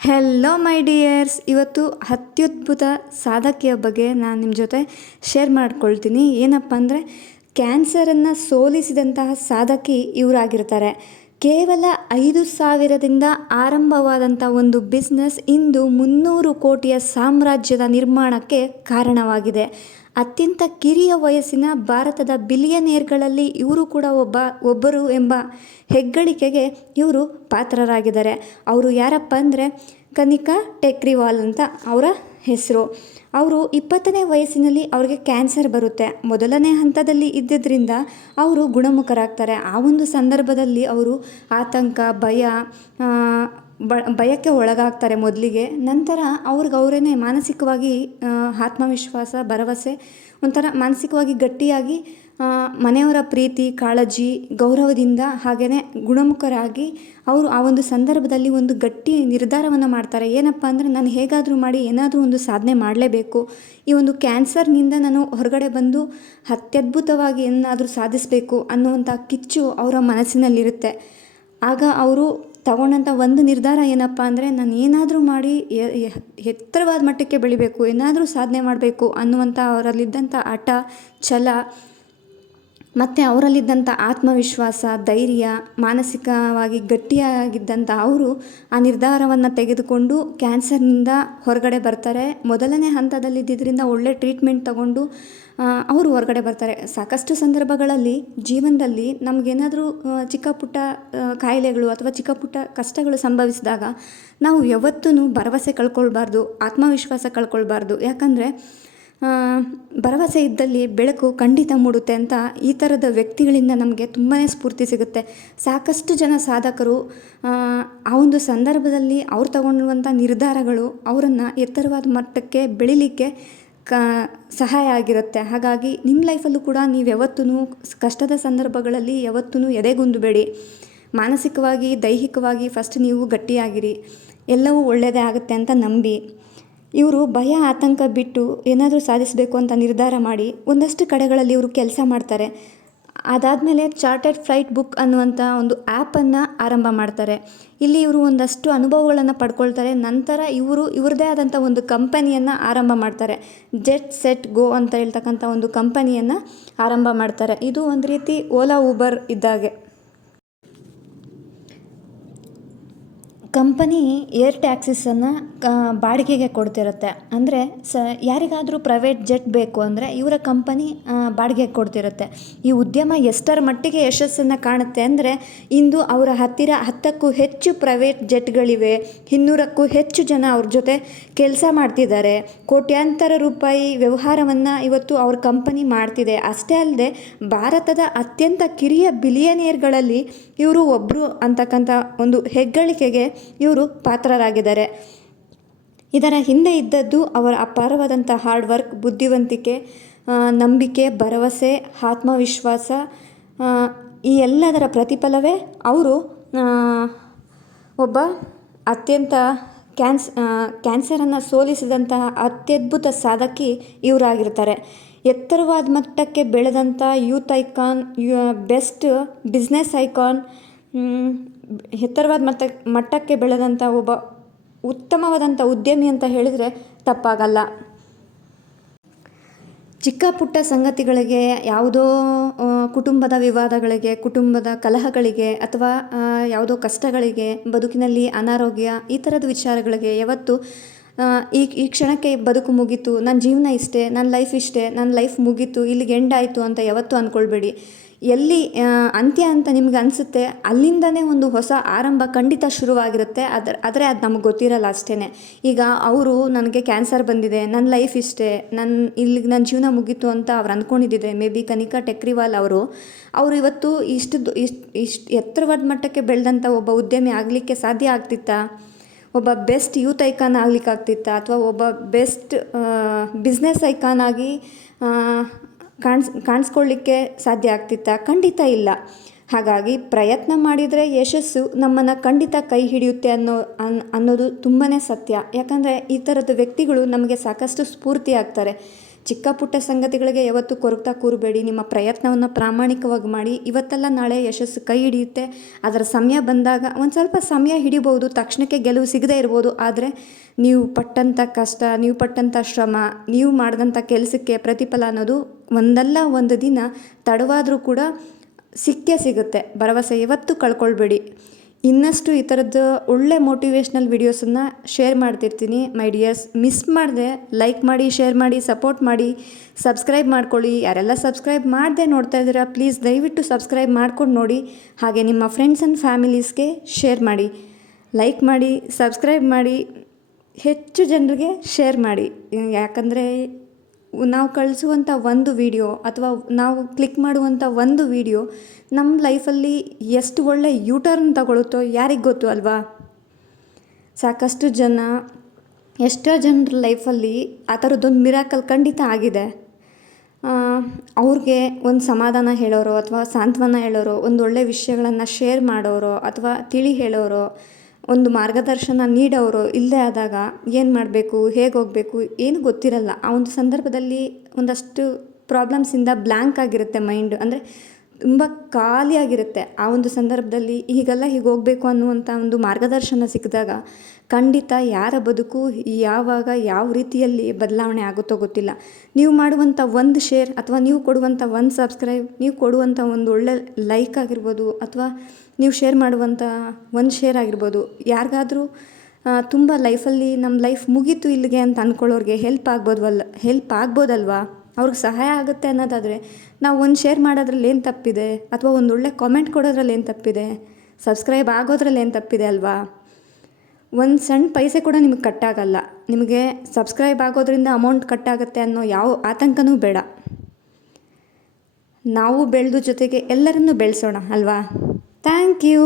Hello ಮೈ dears ಇವತ್ತು ಅತ್ಯದ್ಭುತ ಸಾಧಕಿಯ ಬಗ್ಗೆ ನಾನು ನಿಮ್ಮ ಜೊತೆ ಶೇರ್ ಮಾಡ್ಕೊಳ್ತೀನಿ. ಏನಪ್ಪ ಅಂದರೆ ಕ್ಯಾನ್ಸರನ್ನು ಸೋಲಿಸಿದಂತಹ ಸಾಧಕಿ ಇವರಾಗಿರ್ತಾರೆ. ಕೇವಲ ಐದು ಸಾವಿರದಿಂದ ಆರಂಭವಾದಂಥ ಒಂದು ಬಿಸ್ನೆಸ್ ಇಂದು ಮುನ್ನೂರು ಕೋಟಿಯ ಸಾಮ್ರಾಜ್ಯದ ನಿರ್ಮಾಣಕ್ಕೆ ಕಾರಣವಾಗಿದೆ. ಅತ್ಯಂತ ಕಿರಿಯ ವಯಸ್ಸಿನ ಭಾರತದ ಬಿಲಿಯನೇರ್ಗಳಲ್ಲಿ ಇವರು ಕೂಡ ಒಬ್ಬ, ಒಬ್ಬರು ಎಂಬ ಹೆಗ್ಗಳಿಕೆಗೆ ಇವರು ಪಾತ್ರರಾಗಿದ್ದಾರೆ. ಅವರು ಯಾರಪ್ಪ ಅಂದರೆ ಕನಿಕಾ ಟೆಕ್ರಿವಾಲ್ ಅಂತ ಅವರ ಹೆಸರು. ಅವರು ಇಪ್ಪತ್ತನೇ ವಯಸ್ಸಿನಲ್ಲಿ ಅವ್ರಿಗೆ ಕ್ಯಾನ್ಸರ್ ಬರುತ್ತೆ. ಮೊದಲನೇ ಹಂತದಲ್ಲಿ ಇದ್ದಿದ್ದರಿಂದ ಅವರು ಗುಣಮುಖರಾಗ್ತಾರೆ. ಆ ಒಂದು ಸಂದರ್ಭದಲ್ಲಿ ಅವರು ಆತಂಕ, ಭಯ ಬ, ಭಯಕ್ಕೆ ಒಳಗಾಗ್ತಾರೆ ಮೊದಲಿಗೆ. ನಂತರ ಅವ್ರಿಗೆ ಅವರೇನೆ ಮಾನಸಿಕವಾಗಿ ಆತ್ಮವಿಶ್ವಾಸ, ಭರವಸೆ, ಒಂಥರ ಮಾನಸಿಕವಾಗಿ ಗಟ್ಟಿಯಾಗಿ ಮನೆಯವರ ಪ್ರೀತಿ, ಕಾಳಜಿ, ಗೌರವದಿಂದ ಹಾಗೆಯೇ ಗುಣಮುಖರಾಗಿ ಅವರು ಆ ಒಂದು ಸಂದರ್ಭದಲ್ಲಿ ಒಂದು ಗಟ್ಟಿ ನಿರ್ಧಾರವನ್ನು ಮಾಡ್ತಾರೆ. ಏನಪ್ಪ ಅಂದರೆ ನಾನು ಹೇಗಾದರೂ ಮಾಡಿ ಏನಾದರೂ ಒಂದು ಸಾಧನೆ ಮಾಡಲೇಬೇಕು. ಈ ಒಂದು ಕ್ಯಾನ್ಸರ್ನಿಂದ ನಾನು ಹೊರಗಡೆ ಬಂದು ಅತ್ಯದ್ಭುತವಾಗಿ ಏನಾದರೂ ಸಾಧಿಸಬೇಕು ಅನ್ನುವಂಥ ಕಿಚ್ಚು ಅವರ ಮನಸ್ಸಿನಲ್ಲಿರುತ್ತೆ. ಆಗ ಅವರು ತಗೊಂಡಂಥ ಒಂದು ನಿರ್ಧಾರ ಏನಪ್ಪ ಅಂದರೆ ನಾನು ಏನಾದರೂ ಮಾಡಿ ಎತ್ತರವಾದ ಮಟ್ಟಕ್ಕೆ ಬೆಳಿಬೇಕು, ಏನಾದರೂ ಸಾಧನೆ ಮಾಡಬೇಕು ಅನ್ನುವಂಥ ಅವರಲ್ಲಿದ್ದಂಥ ಹಠ ಛಲ ಮತ್ತು ಅವರಲ್ಲಿದ್ದಂಥ ಆತ್ಮವಿಶ್ವಾಸ, ಧೈರ್ಯ, ಮಾನಸಿಕವಾಗಿ ಗಟ್ಟಿಯಾಗಿದ್ದಂಥ ಅವರು ಆ ನಿರ್ಧಾರವನ್ನು ತೆಗೆದುಕೊಂಡು ಕ್ಯಾನ್ಸರ್ನಿಂದ ಹೊರಗಡೆ ಬರ್ತಾರೆ. ಮೊದಲನೇ ಹಂತದಲ್ಲಿದ್ದರಿಂದ ಒಳ್ಳೆ ಟ್ರೀಟ್ಮೆಂಟ್ ತಗೊಂಡು ಅವರು ಹೊರಗಡೆ ಬರ್ತಾರೆ. ಸಾಕಷ್ಟು ಸಂದರ್ಭಗಳಲ್ಲಿ ಜೀವನದಲ್ಲಿ ನಮಗೇನಾದರೂ ಚಿಕ್ಕ ಪುಟ್ಟ ಕಾಯಿಲೆಗಳು ಅಥವಾ ಚಿಕ್ಕ ಪುಟ್ಟ ಕಷ್ಟಗಳು ಸಂಭವಿಸಿದಾಗ ನಾವು ಯಾವತ್ತೂ ಭರವಸೆ ಕಳ್ಕೊಳ್ಬಾರ್ದು, ಆತ್ಮವಿಶ್ವಾಸ ಕಳ್ಕೊಳ್ಬಾರ್ದು. ಯಾಕಂದರೆ ಭರವಸೆ ಇದ್ದಲ್ಲಿ ಬೆಳಕು ಖಂಡಿತ ಮೂಡುತ್ತೆ ಅಂತ ಈ ಥರದ ವ್ಯಕ್ತಿಗಳಿಂದ ನಮಗೆ ತುಂಬಾ ಸ್ಫೂರ್ತಿ ಸಿಗುತ್ತೆ. ಸಾಕಷ್ಟು ಜನ ಸಾಧಕರು ಆ, ಒಂದು ಸಂದರ್ಭದಲ್ಲಿ ಅವ್ರು ತಗೊಂಡಿರುವಂಥ ನಿರ್ಧಾರಗಳು ಅವರನ್ನು ಎತ್ತರವಾದ ಮಟ್ಟಕ್ಕೆ ಬೆಳಿಲಿಕ್ಕೆ ಕ ಸಹಾಯ ಆಗಿರುತ್ತೆ. ಹಾಗಾಗಿ ನಿಮ್ಮ ಲೈಫಲ್ಲೂ ಕೂಡ ನೀವು ಯಾವತ್ತೂ ಕಷ್ಟದ ಸಂದರ್ಭಗಳಲ್ಲಿ ಯಾವತ್ತೂ ಎದೆಗುಂದಬೇಡಿ. ಮಾನಸಿಕವಾಗಿ ದೈಹಿಕವಾಗಿ ಫಸ್ಟ್ ನೀವು ಗಟ್ಟಿಯಾಗಿರಿ. ಎಲ್ಲವೂ ಒಳ್ಳೆಯದೇ ಆಗುತ್ತೆ ಅಂತ ನಂಬಿ. ಇವರು ಭಯ, ಆತಂಕ ಬಿಟ್ಟು ಏನಾದರೂ ಸಾಧಿಸಬೇಕು ಅಂತ ನಿರ್ಧಾರ ಮಾಡಿ ಒಂದಷ್ಟು ಕಡೆಗಳಲ್ಲಿ ಇವರು ಕೆಲಸ ಮಾಡ್ತಾರೆ. ಅದಾದಮೇಲೆ ಚಾರ್ಟೆಡ್ ಫ್ಲೈಟ್ ಬುಕ್ ಅನ್ನುವಂಥ ಒಂದು ಆ್ಯಪನ್ನು ಆರಂಭ ಮಾಡ್ತಾರೆ. ಇಲ್ಲಿ ಇವರು ಒಂದಷ್ಟು ಅನುಭವಗಳನ್ನು ಪಡ್ಕೊಳ್ತಾರೆ. ನಂತರ ಇವರು ಇವ್ರದೇ ಆದಂಥ ಒಂದು ಕಂಪನಿಯನ್ನು ಆರಂಭ ಮಾಡ್ತಾರೆ. ಜೆಟ್, ಸೆಟ್, ಗೋ ಅಂತ ಹೇಳ್ತಕ್ಕಂಥ ಒಂದು ಕಂಪನಿಯನ್ನು ಆರಂಭ ಮಾಡ್ತಾರೆ. ಇದು ಒಂದು ರೀತಿ ಓಲಾ, ಊಬರ್ ಇದ್ದಾಗೆ. ಕಂಪನಿ ಏರ್ ಟ್ಯಾಕ್ಸಿಸನ್ನು ಬಾಡಿಗೆಗೆ ಕೊಡ್ತಿರುತ್ತೆ. ಅಂದರೆ ಸ, ಯಾರಿಗಾದರೂ ಪ್ರೈವೇಟ್ ಜೆಟ್ ಬೇಕು ಅಂದರೆ ಇವರ ಕಂಪನಿ ಬಾಡಿಗೆಗೆ ಕೊಡ್ತಿರುತ್ತೆ. ಈ ಉದ್ಯಮ ಎಷ್ಟರ ಮಟ್ಟಿಗೆ ಯಶಸ್ಸನ್ನು ಕಾಣುತ್ತೆ ಅಂದರೆ ಇಂದು ಅವರ ಹತ್ತಿರ ಹತ್ತಕ್ಕೂ ಹೆಚ್ಚು ಪ್ರೈವೇಟ್ ಜೆಟ್ಗಳಿವೆ. ಇನ್ನೂರಕ್ಕೂ ಹೆಚ್ಚು ಜನ ಅವ್ರ ಜೊತೆ ಕೆಲಸ ಮಾಡ್ತಿದ್ದಾರೆ. ಕೋಟ್ಯಾಂತರ ರೂಪಾಯಿ ವ್ಯವಹಾರವನ್ನು ಇವತ್ತು ಅವ್ರ ಕಂಪನಿ ಮಾಡ್ತಿದೆ. ಅಷ್ಟೇ ಅಲ್ಲದೆ ಭಾರತದ ಅತ್ಯಂತ ಕಿರಿಯ ಬಿಲಿಯನೇರ್ಗಳಲ್ಲಿ ಇವರು ಒಬ್ಬರು ಅಂತಕ್ಕಂಥ ಒಂದು ಹೆಗ್ಗಳಿಕೆಗೆ ಇವರು ಪಾತ್ರರಾಗಿದ್ದಾರೆ. ಇದರ ಹಿಂದೆ ಇದ್ದದ್ದು ಅವರ ಅಪಾರವಾದಂಥ ಹಾರ್ಡ್ ವರ್ಕ್ ಬುದ್ಧಿವಂತಿಕೆ ನಂಬಿಕೆ, ಭರವಸೆ, ಆತ್ಮವಿಶ್ವಾಸ ಈ ಎಲ್ಲದರ ಪ್ರತಿಫಲವೇ ಅವರು ಒಬ್ಬ ಅತ್ಯಂತ ಕ್ಯಾನ್ಸ್ ಕ್ಯಾನ್ಸರನ್ನು ಸೋಲಿಸಿದಂತಹ ಅತ್ಯದ್ಭುತ ಸಾಧಕಿ ಇವರಾಗಿರ್ತಾರೆ. ಎತ್ತರವಾದ ಮಟ್ಟಕ್ಕೆ ಬೆಳೆದಂಥ youth icon, you, best business icon ಎತ್ತರವಾದ ಮಟ್ಟ, ಮಟ್ಟಕ್ಕೆ ಬೆಳೆದಂಥ ಒಬ್ಬ ಉತ್ತಮವಾದಂಥ ಉದ್ಯಮಿ ಅಂತ ಹೇಳಿದರೆ ತಪ್ಪಾಗಲ್ಲ. ಚಿಕ್ಕ ಪುಟ್ಟ ಸಂಗತಿಗಳಿಗೆ, ಯಾವುದೋ ಕುಟುಂಬದ ವಿವಾದಗಳಿಗೆ, ಕುಟುಂಬದ ಕಲಹಗಳಿಗೆ ಅಥವಾ ಯಾವುದೋ ಕಷ್ಟಗಳಿಗೆ, ಬದುಕಿನಲ್ಲಿ ಅನಾರೋಗ್ಯ ಈ ಥರದ ವಿಚಾರಗಳಿಗೆ ಯಾವತ್ತು ಈ ಈ ಕ್ಷಣಕ್ಕೆ ಬದುಕು ಮುಗೀತು ನನ್ನ ಜೀವನ ಇಷ್ಟೇ ನನ್ನ ಲೈಫ್ ಇಷ್ಟೇ ನನ್ನ ಲೈಫ್ ಮುಗೀತು, ಇಲ್ಲಿಗೆ ಎಂಡ್ ಆಯಿತು ಅಂತ ಯಾವತ್ತೂ ಅಂದ್ಕೊಳ್ಬೇಡಿ ಎಲ್ಲಿ ಅಂತ್ಯ ಅಂತ ನಿಮ್ಗೆ ಅನಿಸುತ್ತೆ, ಅಲ್ಲಿಂದನೇ ಒಂದು ಹೊಸ ಆರಂಭ ಖಂಡಿತ ಶುರುವಾಗಿರುತ್ತೆ ಅದರ ಆದರೆ ಅದು ನಮಗೆ ಗೊತ್ತಿರಲ್ಲ ಅಷ್ಟೇ ಈಗ ಅವರು ನನಗೆ ಕ್ಯಾನ್ಸರ್ ಬಂದಿದೆ ನನ್ನ ಲೈಫ್ ಇಷ್ಟೇ ನನ್ನ ಇಲ್ಲಿಗೆ ನನ್ನ ಜೀವನ ಮುಗೀತು ಅಂತ ಅವ್ರು ಅಂದ್ಕೊಂಡಿದ್ದಿದೆ ಮೇ ಬಿ ಕನಿಕಾ ಟೆಕ್ರಿವಾಲ್ ಅವರು ಅವರು ಇವತ್ತು ಇಷ್ಟು ಇಷ್ಟು ಇಷ್ಟು ಎತ್ತರವಾದ ಮಟ್ಟಕ್ಕೆ ಬೆಳೆದಂಥ ಒಬ್ಬ ಉದ್ಯಮಿ ಆಗಲಿಕ್ಕೆ ಸಾಧ್ಯ ಆಗ್ತಿತ್ತಾ? ಒಬ್ಬ ಬೆಸ್ಟ್ ಯೂತ್ ಐಕಾನ್ ಆಗ್ಲಿಕ್ಕೆ ಆಗ್ತಿತ್ತ ಅಥವಾ ಒಬ್ಬ ಬೆಸ್ಟ್ ಬಿಸ್ನೆಸ್ ಐಕಾನ್ ಆಗಿ ಕಾಣಿಸ್ ಕಾಣಿಸ್ಕೊಳ್ಳಿಕ್ಕೆ ಸಾಧ್ಯ ಆಗ್ತಿತ್ತಾ? ಖಂಡಿತ ಇಲ್ಲ. ಹಾಗಾಗಿ ಪ್ರಯತ್ನ ಮಾಡಿದರೆ ಯಶಸ್ಸು ನಮ್ಮನ್ನು ಖಂಡಿತ ಕೈ ಹಿಡಿಯುತ್ತೆ ಅನ್ನೋ, ಅನ್, ಅನ್ನೋದು ತುಂಬಾ ಸತ್ಯ. ಯಾಕಂದರೆ ಈ ಥರದ ವ್ಯಕ್ತಿಗಳು ನಮಗೆ ಸಾಕಷ್ಟು ಸ್ಫೂರ್ತಿ ಆಗ್ತಾರೆ. ಚಿಕ್ಕ ಪುಟ್ಟ ಸಂಗತಿಗಳಿಗೆ ಯಾವತ್ತೂ ಕೊರಗ್ತಾ ಕೂರಬೇಡಿ. ನಿಮ್ಮ ಪ್ರಯತ್ನವನ್ನು ಪ್ರಾಮಾಣಿಕವಾಗಿ ಮಾಡಿ. ಇವತ್ತೆಲ್ಲ ನಾಳೆ ಯಶಸ್ಸು ಕೈ ಹಿಡಿಯುತ್ತೆ. ಅದರ ಸಮಯ ಬಂದಾಗ ಒಂದು ಸ್ವಲ್ಪ ಸಮಯ ಹಿಡಿಬೋದು ತಕ್ಷಣಕ್ಕೆ ಗೆಲುವು ಸಿಗದೇ ಇರ್ಬೋದು. ಆದರೆ ನೀವು ಪಟ್ಟಂಥ ಕಷ್ಟ, ನೀವು ಪಟ್ಟಂಥ ಶ್ರಮ, ನೀವು ಮಾಡಿದಂಥ ಕೆಲಸಕ್ಕೆ ಪ್ರತಿಫಲ ಅನ್ನೋದು ಒಂದಲ್ಲ ಒಂದು ದಿನ ತಡವಾದರೂ ಕೂಡ ಸಿಕ್ಕೇ ಸಿಗುತ್ತೆ. ಭರವಸೆ ಯಾವತ್ತೂ ಕಳ್ಕೊಳ್ಬೇಡಿ. ಇನ್ನಷ್ಟು ಈ ಥರದ್ದು ಒಳ್ಳೆ ಮೋಟಿವೇಶ್ನಲ್ ವೀಡಿಯೋಸನ್ನು ಶೇರ್ ಮಾಡ್ತಿರ್ತೀನಿ ಮೈ ಡಿಯರ್ಸ್ ಮಿಸ್ ಮಾಡಿದೆ ಲೈಕ್ ಮಾಡಿ ಶೇರ್ ಮಾಡಿ ಸಪೋರ್ಟ್ ಮಾಡಿ ಸಬ್ಸ್ಕ್ರೈಬ್ ಮಾಡ್ಕೊಳ್ಳಿ. ಯಾರೆಲ್ಲ ಸಬ್ಸ್ಕ್ರೈಬ್ ಮಾಡದೆ ನೋಡ್ತಾ ಇದ್ದೀರಾ ಪ್ಲೀಸ್ ದಯವಿಟ್ಟು ಸಬ್ಸ್ಕ್ರೈಬ್ ಮಾಡ್ಕೊಂಡು ನೋಡಿ. ಹಾಗೆ ನಿಮ್ಮ ಫ್ರೆಂಡ್ಸ್ ಆ್ಯಂಡ್ ಫ್ಯಾಮಿಲೀಸ್ಗೆ ಶೇರ್ ಮಾಡಿ. ಲೈಕ್ ಮಾಡಿ ಸಬ್ಸ್ಕ್ರೈಬ್ ಮಾಡಿ, ಹೆಚ್ಚು ಜನರಿಗೆ ಶೇರ್ ಮಾಡಿ. ಯಾಕಂದರೆ ನಾವು ಕಳಿಸುವಂಥ ಒಂದು ವಿಡಿಯೋ ಅಥವಾ ನಾವು ಕ್ಲಿಕ್ ಮಾಡುವಂಥ ಒಂದು ವಿಡಿಯೋ ನಮ್ಮ ಲೈಫಲ್ಲಿ ಎಷ್ಟು ಒಳ್ಳೆ ಯೂಟರ್ನ್ ತಗೊಳುತ್ತೋ ಯಾರಿಗೆ ಗೊತ್ತು ಅಲ್ವಾ? ಸಾಕಷ್ಟು ಜನ, ಎಷ್ಟೋ ಜನರ ಲೈಫಲ್ಲಿ ಆ ಥರದ್ದೊಂದು ಮಿರಾಕಲ್ ಖಂಡಿತ ಆಗಿದೆ. ಅವ್ರಿಗೆ ಒಂದು ಸಮಾಧಾನ ಹೇಳೋರು ಅಥವಾ ಸಾಂತ್ವನ ಹೇಳೋರು, ಒಂದು ಒಳ್ಳೆ ವಿಷಯಗಳನ್ನು ಶೇರ್ ಮಾಡೋರು ಅಥವಾ ತಿಳಿ ಹೇಳೋರು ಒಂದು ಮಾರ್ಗದರ್ಶನ ನೀಡೋರು ಇಲ್ಲದೆ ಆದಾಗ ಏನು ಮಾಡಬೇಕು, ಹೇಗೆ ಹೋಗಬೇಕು, ಏನು ಗೊತ್ತಿರಲ್ಲ. ಆ ಒಂದು ಸಂದರ್ಭದಲ್ಲಿ ಒಂದಷ್ಟು ಪ್ರಾಬ್ಲಮ್ಸಿಂದ ಬ್ಲ್ಯಾಂಕ್ ಆಗಿರುತ್ತೆ ಮೈಂಡ್ ಅಂದರೆ ತುಂಬ ಖಾಲಿಯಾಗಿರುತ್ತೆ ಆ ಒಂದು ಸಂದರ್ಭದಲ್ಲಿ ಹೀಗೆಲ್ಲ ಹೀಗೆ ಹೋಗಬೇಕು ಅನ್ನುವಂಥ ಒಂದು ಮಾರ್ಗದರ್ಶನ ಸಿಕ್ಕಿದಾಗ ಖಂಡಿತ ಯಾರ ಬದುಕು ಯಾವಾಗ ಯಾವ ರೀತಿಯಲ್ಲಿ ಬದಲಾವಣೆ ಆಗುತ್ತೋ ಗೊತ್ತಿಲ್ಲ. ನೀವು ಮಾಡುವಂಥ ಒಂದು ಶೇರ್ ಅಥವಾ ನೀವು ಕೊಡುವಂಥ ಒಂದು ಸಬ್ಸ್ಕ್ರೈಬ್, ನೀವು ಕೊಡುವಂಥ ಒಂದು ಒಳ್ಳೆ ಲೈಕ್ ಆಗಿರ್ಬೋದು ಅಥವಾ ನೀವು ಶೇರ್ ಮಾಡುವಂಥ ಒಂದು ಶೇರ್ ಆಗಿರ್ಬೋದು, ಯಾರಿಗಾದರೂ ತುಂಬ ಲೈಫಲ್ಲಿ ನಮ್ಮ ಲೈಫ್ ಮುಗೀತು ಇಲ್ಲಿಗೆ ಅಂತ ಅಂದ್ಕೊಳ್ಳೋರಿಗೆ ಹೆಲ್ಪ್ ಆಗ್ಬೋದವಲ್ಲ ಹೆಲ್ಪ್ ಆಗ್ಬೋದಲ್ವಾ? ಅವ್ರಿಗೆ ಸಹಾಯ ಆಗುತ್ತೆ ಅನ್ನೋದಾದರೆ ನಾವು ಒಂದು ಶೇರ್ ಮಾಡೋದ್ರಲ್ಲಿ ಏನು ತಪ್ಪಿದೆ ಅಥವಾ ಒಂದು ಒಳ್ಳೆ ಕಾಮೆಂಟ್ ಕೊಡೋದ್ರಲ್ಲಿ ಏನು ತಪ್ಪಿದೆ? ಸಬ್ಸ್ಕ್ರೈಬ್ ಆಗೋದ್ರಲ್ಲಿ ಏನು ತಪ್ಪಿದೆ ಅಲ್ವಾ? ಒಂದು ಸಣ್ಣ ಪೈಸೆ ಕೂಡ ನಿಮಗೆ ಕಟ್ಟಾಗಲ್ಲ ನಿಮಗೆ ಸಬ್ಸ್ಕ್ರೈಬ್ ಆಗೋದ್ರಿಂದ ಅಮೌಂಟ್ ಕಟ್ಟಾಗುತ್ತೆ ಅನ್ನೋ ಯಾವ ಆತಂಕನೂ ಬೇಡ. ನಾವು ಬೆಳೆದು ಜೊತೆಗೆ ಎಲ್ಲರನ್ನೂ ಬೆಳೆಸೋಣ ಅಲ್ವಾ? Thank you